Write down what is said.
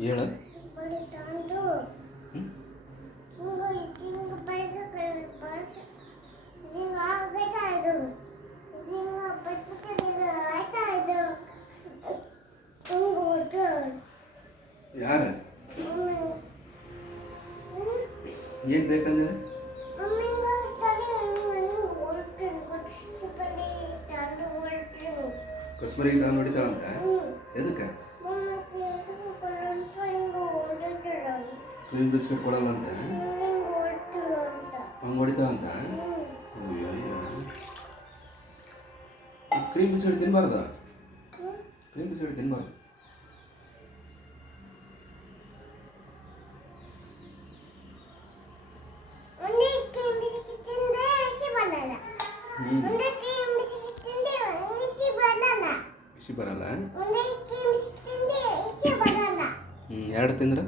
ಹೇಳ ಯಾರ ಏನು ಬೇಕಂದ್ರೆ ಕಸ್ಮರಿಗೆ ತಗೊಂಡು ಹೊಡಿತಾಳಂತ ಎದಕ್ಕೆ ಕ್ರೀಮ್ ಬಿಸ್ಕೆಟ್ ಕೊಡಲ್ಲ ಅಂತ ಹಂಗೆ ಹೊಡಿತಾಳಂತ ಕ್ರೀಮ್ ಬಿಸ್ಕೆಟ್ ತಿನ್ನಬಾರ್ದು ಕ್ರೀಮ್ ಬಿಸ್ಕೆಟ್ ತಿನ್ನಬಾರ್ದು ಬಿಸಿ ಬರಲ್ಲ ಎರಡು ತಿಂದ್ರೆ